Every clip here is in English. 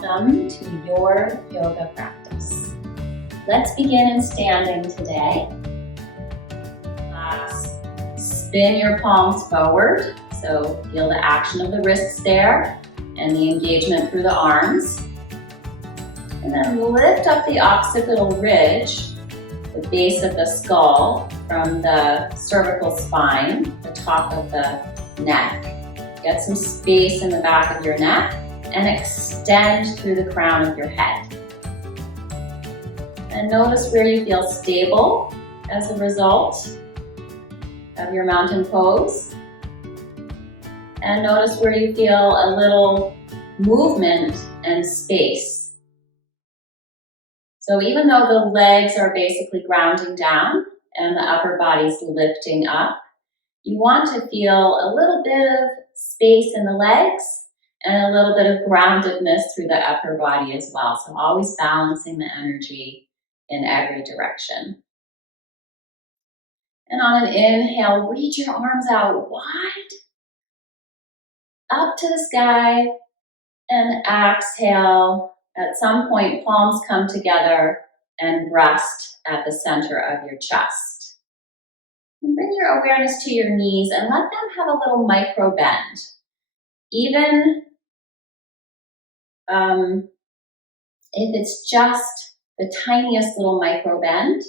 welcome to your yoga practice. Let's begin in standing today. Spin your palms forward, so feel the action of the wrists there and the engagement through the arms. And then lift up the occipital ridge, the base of the skull, from the cervical spine, the top of the neck. Get some space in the back of your neck and extend through the crown of your head. And notice where you feel stable as a result of your mountain pose. And notice where you feel a little movement and space. So even though the legs are basically grounding down and the upper body's lifting up, you want to feel a little bit of space in the legs and a little bit of groundedness through the upper body as well. So always balancing the energy in every direction. And on an inhale, reach your arms out wide, up to the sky, and exhale. At some point, palms come together and rest at the center of your chest. And bring your awareness to your knees and let them have a little micro bend. Even if it's just the tiniest little micro bend,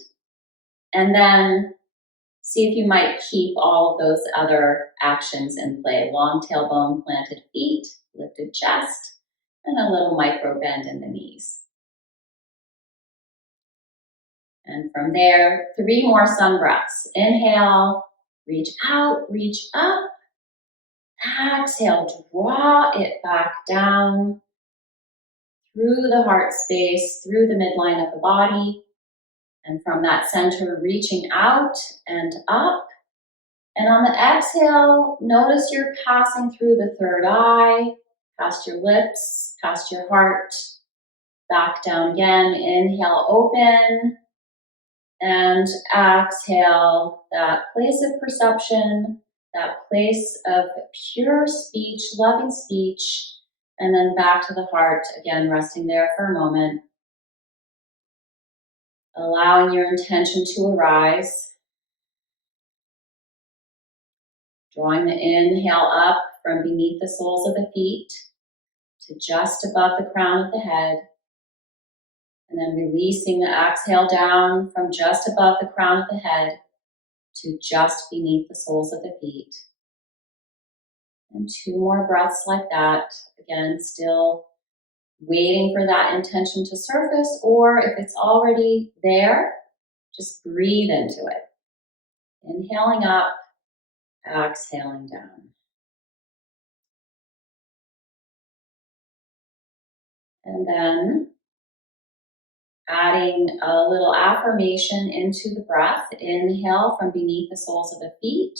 and then see if you might keep all of those other actions in play. Long tailbone, planted feet, lifted chest, and a little micro bend in the knees. And from there, 3 more sun breaths. Inhale, reach out, reach up. Exhale, draw it back down through the heart space, through the midline of the body. And from that center, reaching out and up. And on the exhale, notice you're passing through the third eye, past your lips, past your heart, back down again. Inhale, open. And exhale, that place of perception, that place of pure speech, loving speech. And then back to the heart, again, resting there for a moment. Allowing your intention to arise. Drawing the inhale up from beneath the soles of the feet to just above the crown of the head. And then releasing the exhale down from just above the crown of the head to just beneath the soles of the feet. And 2 more breaths like that. Again, still waiting for that intention to surface, or if it's already there, just breathe into it. Inhaling up, exhaling down. And then adding a little affirmation into the breath. Inhale from beneath the soles of the feet,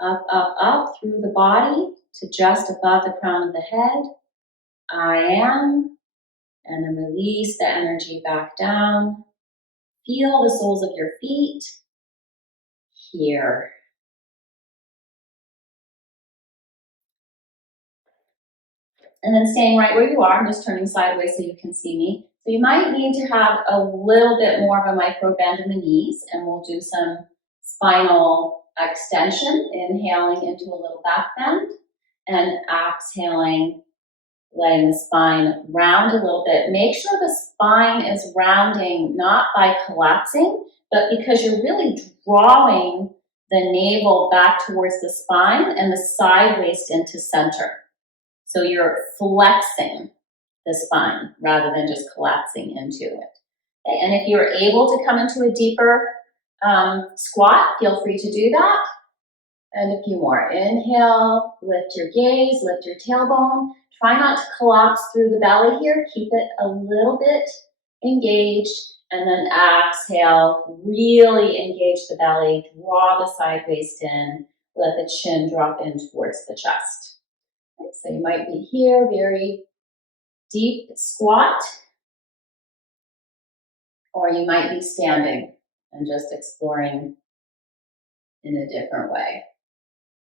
up, up, up through the body to just above the crown of the head. I am. And then release the energy back down. Feel the soles of your feet here. And then staying right where you are, I'm just turning sideways so you can see me. So you might need to have a little bit more of a micro bend in the knees, and we'll do some spinal extension, inhaling into a little back bend, and exhaling, letting the spine round a little bit. Make sure the spine is rounding not by collapsing, but because you're really drawing the navel back towards the spine and the side waist into center. So you're flexing the spine rather than just collapsing into it. Okay, and if you're able to come into a deeper squat, feel free to do that. And a few more. Inhale, lift your gaze, lift your tailbone. Try not to collapse through the belly here. Keep it a little bit engaged. And then exhale, really engage the belly. Draw the side waist in. Let the chin drop in towards the chest. Okay, so you might be here, very deep squat. Or you might be standing and just exploring in a different way.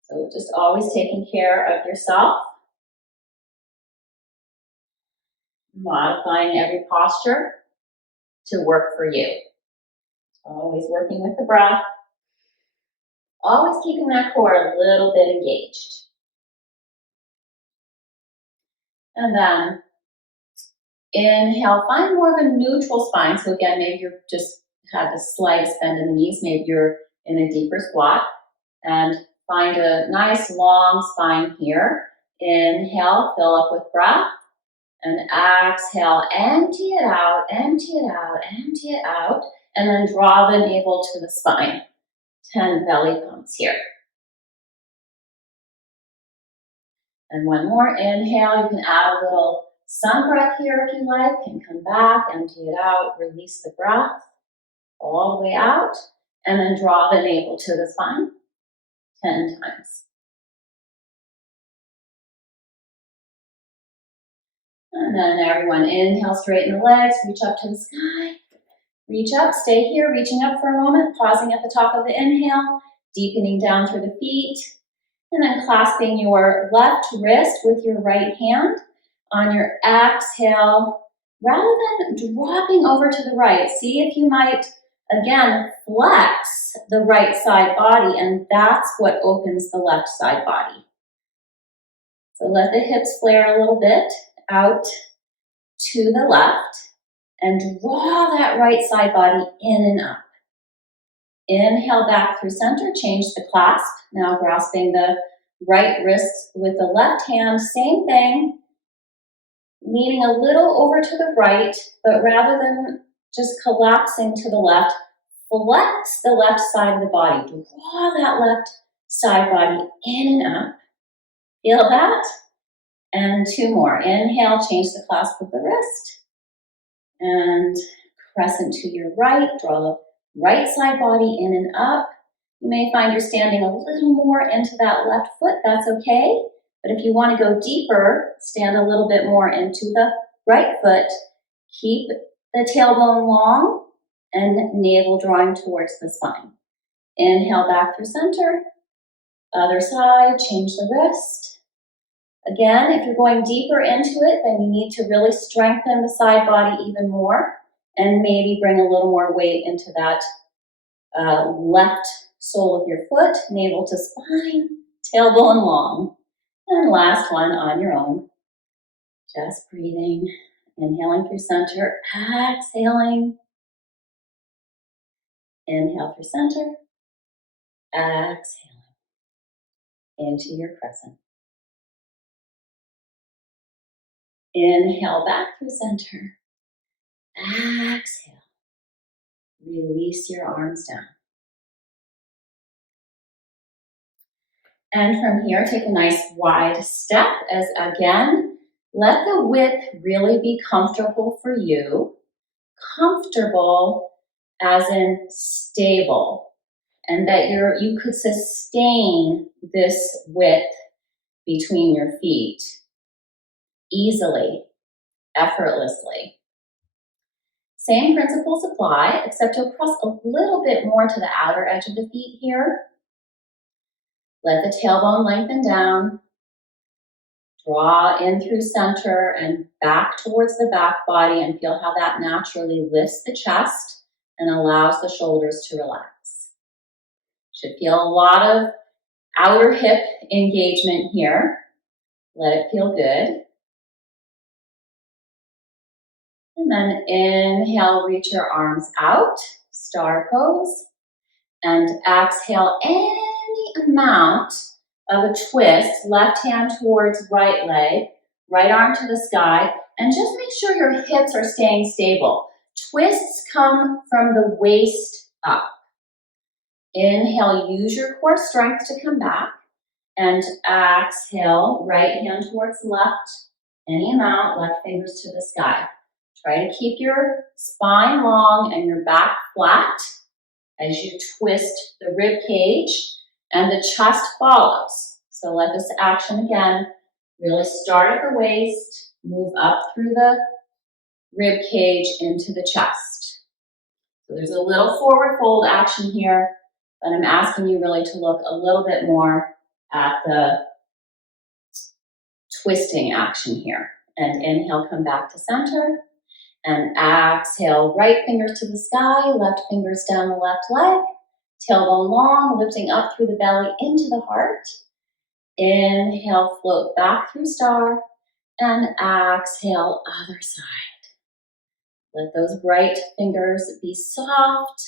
So just always taking care of yourself. modifying every posture to work for you. Always working with the breath, always keeping that core a little bit engaged. And then inhale, find more of a neutral spine. So again, maybe you're just have the slightest bend in the knees, maybe you're in a deeper squat, and find a nice long spine here. Inhale, fill up with breath, and exhale, empty it out, empty it out, empty it out, and then draw the navel to the spine. 10 belly pumps here. And one more, inhale, you can add a little sun breath here if you like, and come back, empty it out, release the breath all the way out, and then draw the navel to the spine 10 times. And then everyone, inhale, straighten the legs, reach up to the sky. Reach up, stay here, reaching up for a moment, pausing at the top of the inhale, deepening down through the feet, and then clasping your left wrist with your right hand. On your exhale, rather than dropping over to the right, see if you might, again, flex the right side body, and that's what opens the left side body. So let the hips flare a little bit out to the left, and draw that right side body in and up. Inhale back through center, change the clasp. Now grasping the right wrist with the left hand, same thing. Leaning a little over to the right, but rather than just collapsing to the left, flex the left side of the body. Draw that left side body in and up. Feel that? And 2 more. Inhale, change the clasp of the wrist. And crescent to your right, draw the right side body in and up. You may find you're standing a little more into that left foot, that's okay. But if you want to go deeper, stand a little bit more into the right foot. Keep the tailbone long and navel drawing towards the spine. Inhale back through center. Other side, change the wrist. Again, if you're going deeper into it, then you need to really strengthen the side body even more and maybe bring a little more weight into that left sole of your foot, navel to spine, tailbone long. And last one on your own. Just breathing, inhaling through center, exhaling. Inhale through center, exhaling into your present. Inhale back through center. Exhale. Release your arms down. And from here, take a nice wide step as again, let the width really be comfortable for you. Comfortable as in stable. And that you could sustain this width between your feet easily, effortlessly. Same principles apply, except you'll press a little bit more to the outer edge of the feet here. Let the tailbone lengthen down. Draw in through center and back towards the back body and feel how that naturally lifts the chest and allows the shoulders to relax. Should feel a lot of outer hip engagement here. Let it feel good. And then inhale, reach your arms out, star pose. And exhale, any amount of a twist, left hand towards right leg, right arm to the sky, and just make sure your hips are staying stable. Twists come from the waist up. Inhale, use your core strength to come back. And exhale, right hand towards left, any amount, left fingers to the sky. Try to keep your spine long and your back flat as you twist the rib cage and the chest follows. So let this action again really start at the waist, move up through the rib cage into the chest. So there's a little forward fold action here, but I'm asking you really to look a little bit more at the twisting action here. And inhale, come back to center. And exhale, right fingers to the sky, left fingers down the left leg. Tailbone long, lifting up through the belly into the heart. Inhale, float back through star. And exhale, other side. Let those right fingers be soft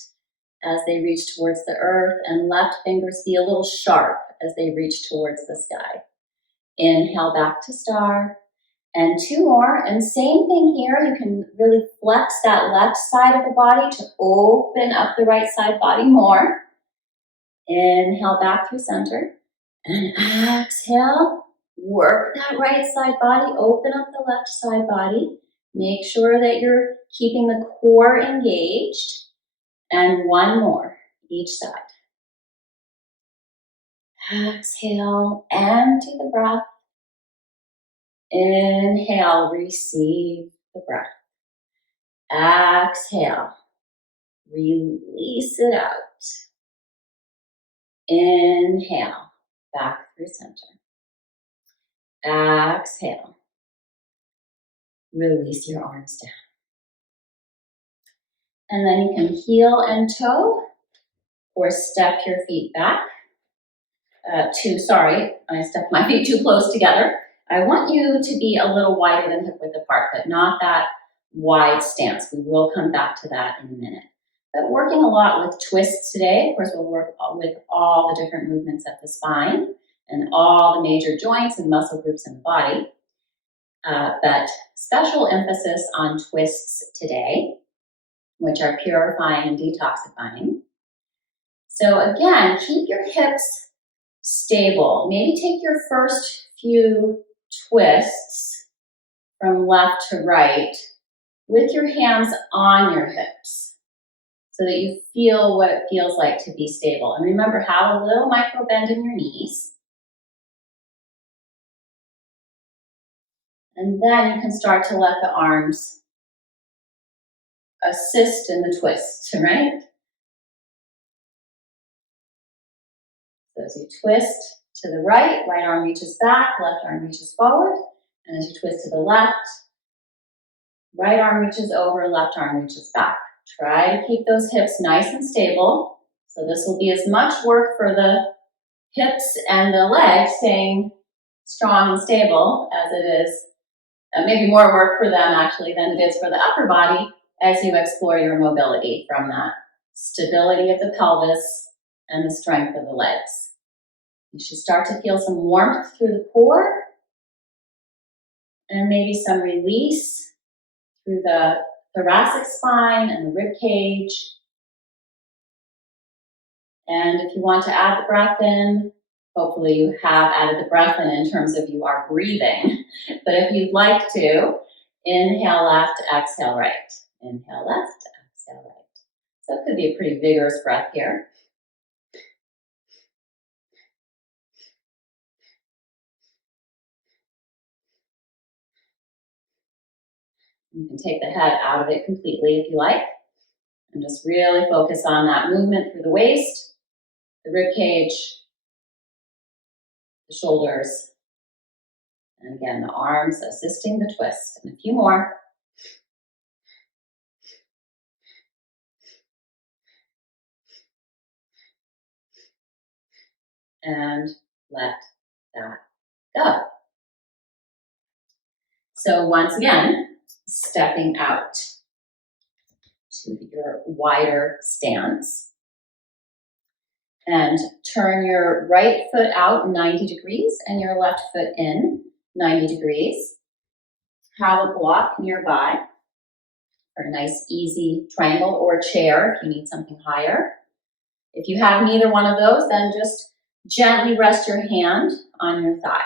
as they reach towards the earth, and left fingers be a little sharp as they reach towards the sky. Inhale, back to star. And two more, and same thing here, you can really flex that left side of the body to open up the right side body more. Inhale, back through center. And exhale, work that right side body, open up the left side body. Make sure that you're keeping the core engaged. And one more, each side. Exhale, empty the breath. Inhale, receive the breath. Exhale, release it out. Inhale, back through center. Exhale, release your arms down. And then you can heel and toe or step your feet back. I stepped my feet too close together. I want you to be a little wider than hip width apart, but not that wide stance. We will come back to that in a minute. But working a lot with twists today. Of course, we'll work with all the different movements of the spine and all the major joints and muscle groups in the body. But special emphasis on twists today, which are purifying and detoxifying. So again, keep your hips stable. Maybe take your first few twists from left to right with your hands on your hips so that you feel what it feels like to be stable. And remember, have a little micro bend in your knees. And then you can start to let the arms assist in the twist, right? So as you twist to the right arm reaches back, left arm reaches forward. And as you twist to the left, right arm reaches over, left arm reaches back. Try to keep those hips nice and stable. So this will be as much work for the hips and the legs staying strong and stable as it is, maybe more work for them actually than it is for the upper body as you explore your mobility from that stability of the pelvis and the strength of the legs. You should start to feel some warmth through the core and maybe some release through the thoracic spine and the rib cage. And if you want to add the breath in, hopefully you have added the breath in terms of you are breathing. But if you'd like to, inhale left, exhale right. Inhale left, exhale right. So it could be a pretty vigorous breath here. You can take the head out of it completely if you like, and just really focus on that movement through the waist, the rib cage, the shoulders, and again, the arms assisting the twist. And a few more. And let that go. So once again, stepping out to your wider stance. And turn your right foot out 90 degrees and your left foot in 90 degrees. Have a block nearby, or a nice easy triangle or chair if you need something higher. If you have neither one of those, then just gently rest your hand on your thigh.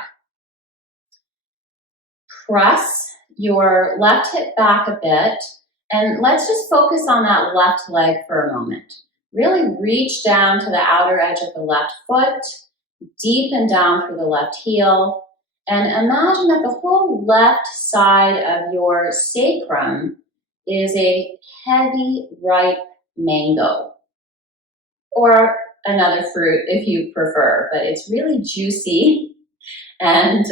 Press your left hip back a bit, and let's just focus on that left leg for a moment. Really reach down to the outer edge of the left foot, deepen down through the left heel, and imagine that the whole left side of your sacrum is a heavy, ripe mango, or another fruit if you prefer, but it's really juicy and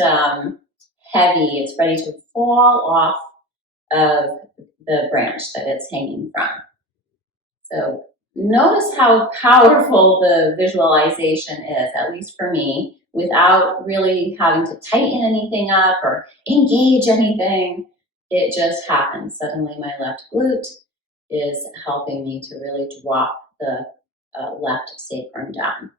heavy. It's ready to fall off of the branch that it's hanging from. So notice how powerful the visualization is, at least for me, without really having to tighten anything up or engage anything. It just happens. Suddenly my left glute is helping me to really drop the left sacrum down.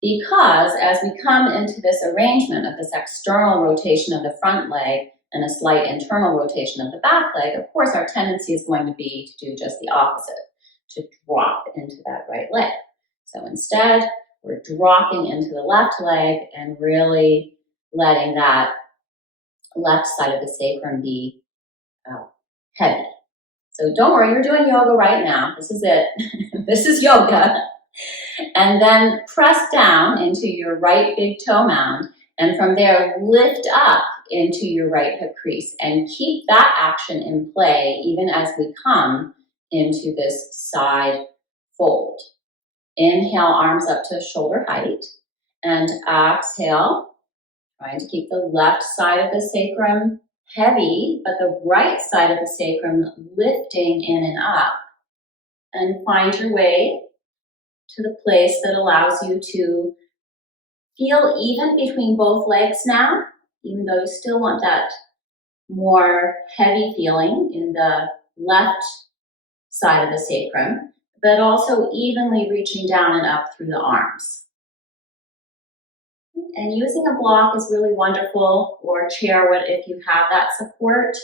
Because as we come into this arrangement of this external rotation of the front leg and a slight internal rotation of the back leg, of course our tendency is going to be to do just the opposite, to drop into that right leg. So instead, we're dropping into the left leg and really letting that left side of the sacrum be heavy. So don't worry, you're doing yoga right now. This is it. This is yoga. And then press down into your right big toe mound, and from there lift up into your right hip crease, and keep that action in play even as we come into this side fold. Inhale, arms up to shoulder height, and exhale, trying to keep the left side of the sacrum heavy, but the right side of the sacrum lifting in and up. And find your way to the place that allows you to feel even between both legs now, even though you still want that more heavy feeling in the left side of the sacrum, but also evenly reaching down and up through the arms. And using a block is really wonderful, or a chair if you have that support,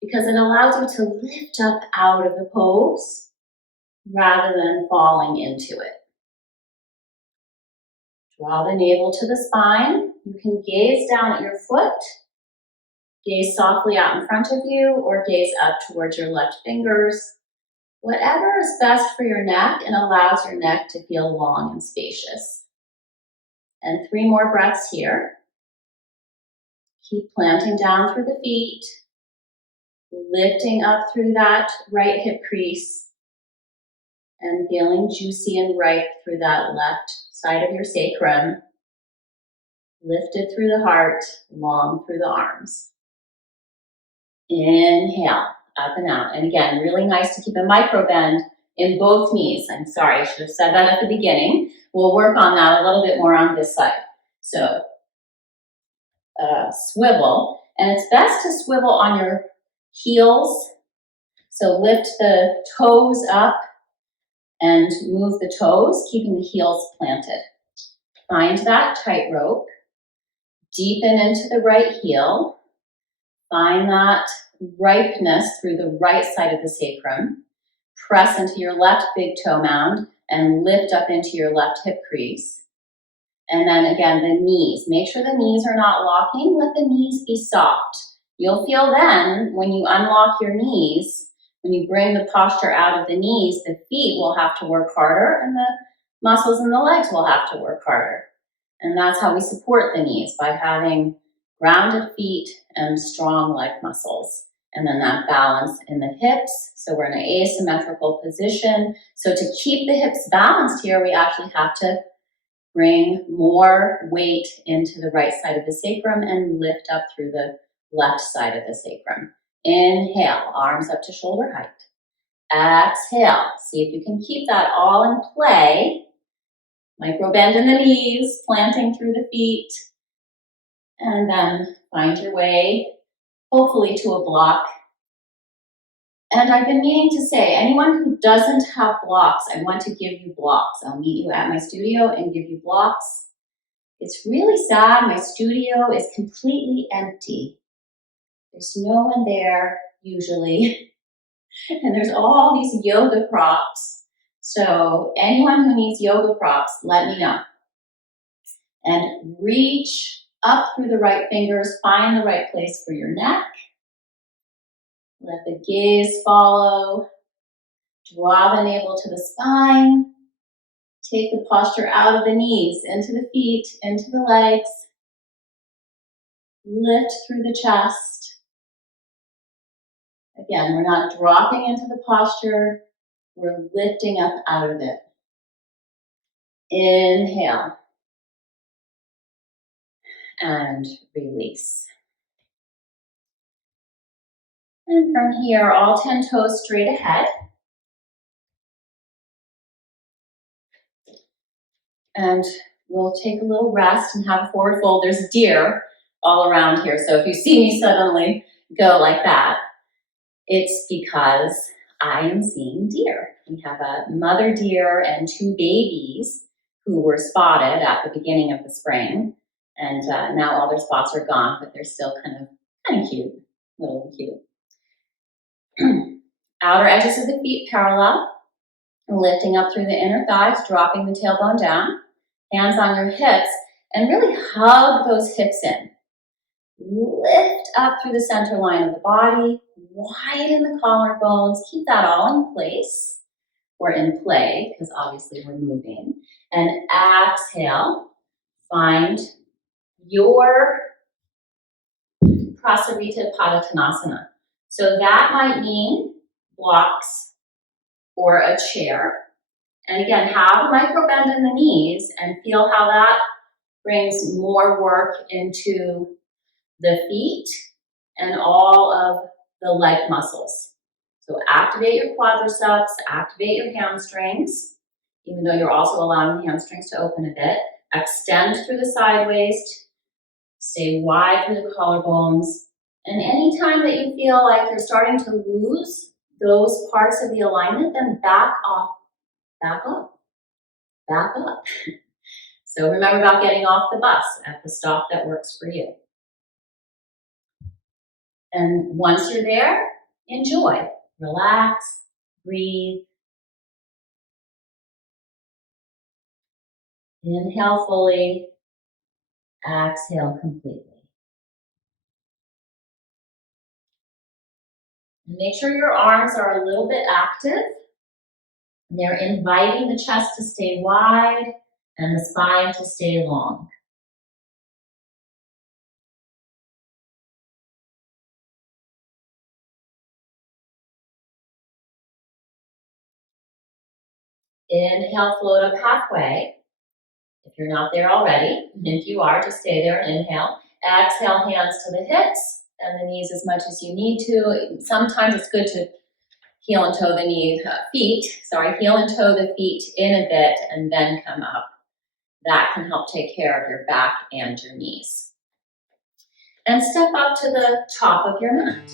because it allows you to lift up out of the pose rather than falling into it. Draw the navel to the spine. You can gaze down at your foot, gaze softly out in front of you, or gaze up towards your left fingers. Whatever is best for your neck and allows your neck to feel long and spacious. And 3 more breaths here. Keep planting down through the feet, lifting up through that right hip crease, and feeling juicy and ripe through that left side of your sacrum, lifted through the heart, long through the arms. Inhale, up and out. And again, really nice to keep a micro bend in both knees. I'm sorry, I should have said that at the beginning. We'll work on that a little bit more on this side. So swivel, and it's best to swivel on your heels. So lift the toes up and move the toes, keeping the heels planted. Find that tightrope. Deepen into the right heel. Find that ripeness through the right side of the sacrum. Press into your left big toe mound and lift up into your left hip crease. And then again, the knees. Make sure the knees are not locking. Let the knees be soft. You'll feel then, when you unlock your knees, when you bring the posture out of the knees, the feet will have to work harder and the muscles in the legs will have to work harder. And that's how we support the knees, by having grounded feet and strong leg muscles. And then that balance in the hips. So we're in an asymmetrical position. So to keep the hips balanced here, we actually have to bring more weight into the right side of the sacrum and lift up through the left side of the sacrum. Inhale, arms up to shoulder height. Exhale, see if you can keep that all in play. Micro bend in the knees, planting through the feet. And then find your way, hopefully, to a block. And I've been meaning to say, anyone who doesn't have blocks, I want to give you blocks. I'll meet you at my studio and give you blocks. It's really sad. My studio is completely empty. There's no one there, usually. And there's all these yoga props. So anyone who needs yoga props, let me know. And reach up through the right fingers. Find the right place for your neck. Let the gaze follow. Draw the navel to the spine. Take the posture out of the knees, into the feet, into the legs. Lift through the chest. Again, we're not dropping into the posture. We're lifting up out of it. Inhale. And release. And from here, all 10 toes straight ahead. And we'll take a little rest and have a forward fold. There's deer all around here, so if you see me suddenly go like that, it's because I am seeing deer. We have a mother deer and 2 babies who were spotted at the beginning of the spring, and now all their spots are gone, but they're still kind of cute, little cute. Outer edges of the feet parallel, lifting up through the inner thighs, dropping the tailbone down, hands on your hips, and really hug those hips in. Lift up through the center line of the body, widen the collarbones, keep that all in place, or in play, because obviously we're moving. And exhale, find your Prasarita Padottanasana. So that might mean blocks or a chair. And again, have a micro bend in the knees and feel how that brings more work into the feet and all of the leg muscles. So activate your quadriceps, activate your hamstrings, even though you're also allowing the hamstrings to open a bit. Extend through the side waist, stay wide through the collarbones. And anytime that you feel like you're starting to lose those parts of the alignment, then back off, back up, back up. So remember about getting off the bus at the stop that works for you. And once you're there, enjoy, relax, breathe. Inhale fully, exhale completely. And make sure your arms are a little bit active. They're inviting the chest to stay wide and the spine to stay long. Inhale, float up halfway. If you're not there already, if you are, just stay there and inhale. Exhale, hands to the hips and the knees as much as you need to. Sometimes it's good to heel and toe the heel and toe the feet in a bit and then come up. That can help take care of your back and your knees. And step up to the top of your mat.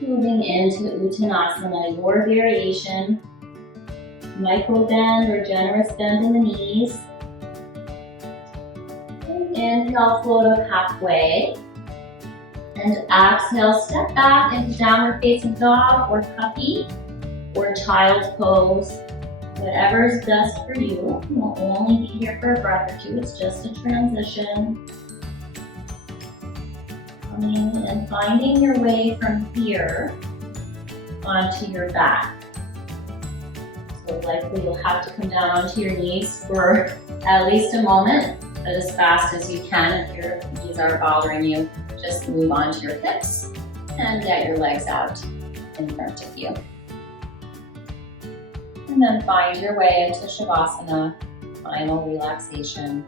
Moving into Uttanasana, your variation. Micro bend or generous bend in the knees. Inhale, float up halfway. And exhale, step back into downward facing dog or puppy or child's pose. Whatever is best for you. You'll only be here for a breath or two. It's just a transition. Coming and finding your way from here onto your back. So likely you'll have to come down onto your knees for at least a moment, but as fast as you can. If your knees are bothering you, just move onto your hips and get your legs out in front of you. And then find your way into Shavasana, final relaxation.